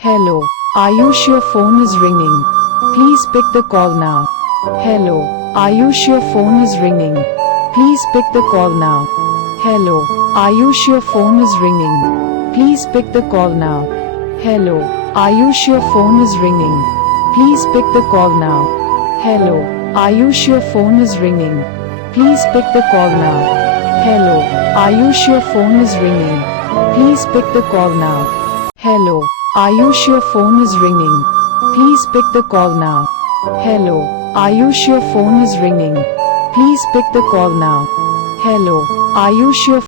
Hello, Ayush, your phone is ringing. Please pick the call now. Hello, Ayush, your phone is ringing. Please pick the call now. Hello, Ayush, your phone is ringing. Please pick the call now. Hello, Ayush, your phone is ringing. Please pick the call now. Hello, Ayush, your phone is ringing. Please pick the call now. Hello, Ayush, your phone is ringing. Please pick the call now. Hello, Ayush, your phone is ringing. Please pick the call now. Hello, Ayush, your phone is ringing. Please pick the call now. Hello, Ayush, your